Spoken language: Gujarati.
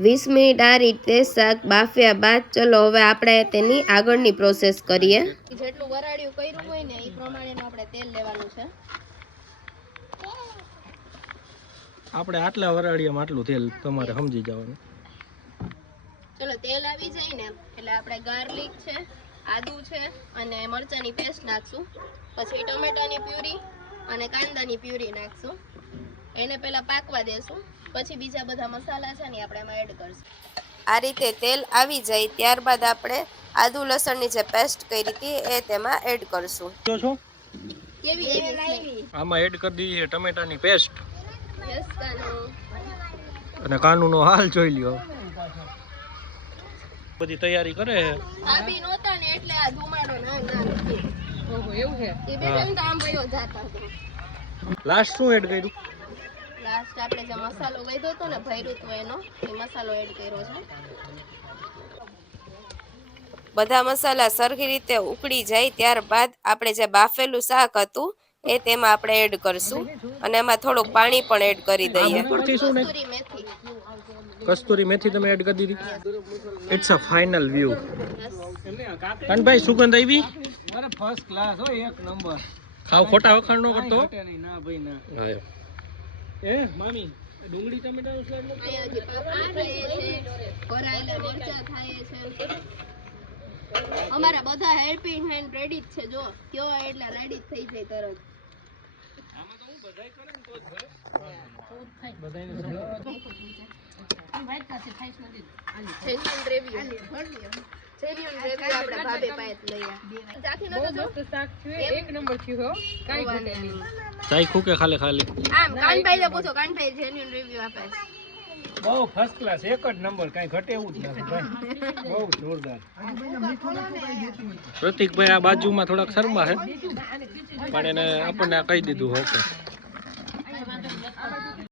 20 મિનિટ આ રીતે શાક બાફ્યા બાદ ચલો હવે આપણે તેની આગળની પ્રોસેસ કરીએ। જેટલું વરાળ્યું કર્યું હોય ને એ પ્રમાણેનું આપણે તેલ લેવાનું છે। આપણે આટલા વરાળિયામાં આટલું તેલ તમારે સમજી જવાનું। ચલો તેલ આવી જાય ને એટલે આપણે ગાર્લિક છે, આદુ છે અને મરચાની પેસ્ટ નાખશું, પછી ટમેટાની પ્યુરી અને કાંદાની પ્યુરી નાખશું, એને પહેલા પાકવા દેશું, પછી બીજા બધા મસાલા છે ને આપણે એમાં એડ કરશું। આ રીતે તેલ આવી જાય ત્યારબાદ આપણે આદુ લસણની જે પેસ્ટ કરી હતી એ તેમાં એડ કરશું। જો છો કેવી આમાં એડ કરી દીધી છે ટમેટાની પેસ્ટ યસ કાનો અને કાનુનો હાલ જોઈ લ્યો, બધી તૈયારી કરે છે। ભાભી નહોતા ને એટલે આ ધુમાડો ના નથી। ઓહો એવું છે એ બેઠા તો આમ ભયો જાતા હતો। લાસ્ટ શું એડ કર્યું? લાસ્ટ આપણે જે મસાલો વધ્યો હતો ને ભર્યું હતું એનો એ મસાલો એડ કર્યો છે। બધા મસાલા સરખી રીતે ઉકળી જાય ત્યારબાદ આપણે જે બાફેલું શાક હતું એ તેમાં આપણે એડ કરશું અને એમાં થોડુંક પાણી પણ એડ કરી દઈએ। કસ્તુરી મેથી તમે એડ કરી દીધી। It's a final view. Kanbhai સુગંધ આવી? અરે ફર્સ્ટ ક્લાસ હો, એક નંબર। ખાવ ખોટા વખાણ નો કરતો? ના ભાઈ ના। હા એ મામી ડુંગળી ટમેટાનું સ્લાઈડ નો અહીંયા જે પાપડી થાય છે, કોરાયેલા મરચા થાય છે, અમારા બધા હેલ્પિંગ હેન્ડ રેડી જ છે। જો કયો એટલે રેડી થઈ જાય તરત। આમાં તો હું બધાય કરે ને તો જ થાય બધાયને જેન્યુઅન રેવ્યુ આપણે ભાભી પાસે લઈએ। ચાખી નતો જો શાક છે એક નંબર થયું હો, કાઈ ઘટે નહીં। ચાખ્યું કે ખાલી ખાલી? આમ કાનભાઈ ને પૂછો, કાનભાઈ જેન્યુઅન રિવ્યુ આપે છે। બહુ ફર્સ્ટ ક્લાસ, એક જ નંબર, કાઈ ઘટે એવું જ નથી ભાઈ, બહુ જોરદાર। પ્રતિકભાઈ આ બાજુમાં થોડાક શર્મા છે પણ એને આપણને કહી દીધું ઓકે।